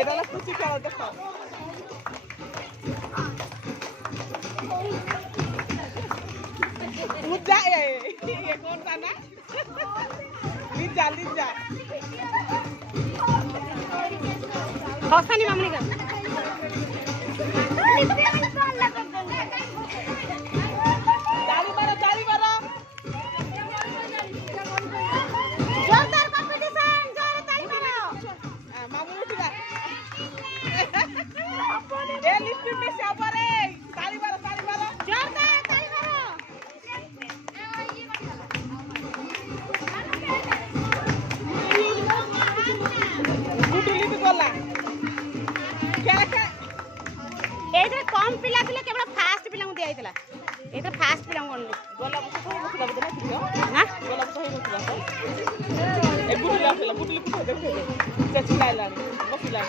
এটা হলো খুশি খেলা দেখো উজ্জা এ কোনটা না লিজা লিজা হসানি মামনি কা তালি মারো জোরদার কম্পিটিশন জোরে তালি মারো মামু উঠিবা এ লিফট মেশে আপারে তালি মারো জোরদার তালি মারো গুটি লিফট গলা খেলা খেলা এইটা কম পিলা ଥିଲେ କେବଳ ଫାଷ୍ଟ ପିଲାଙ୍କୁ ଦିଆ ହେଇଥିଲା ଏଇଟା ଫାଷ୍ଟ ପିଲାଙ୍କୁ ଅନଲି ଗଲା ବସ ତ ବସିଲା ବଦେ ନା ଥିବ ନା ଗଲା ବସ ହେଇ ବସିଲା ଏ ଗୁଟି ଲାଥିଲା ଗୁଟି ଲିଫଟ ଦେଖେ ସେ ଚିଲାଇଲାଣି ବସିଲା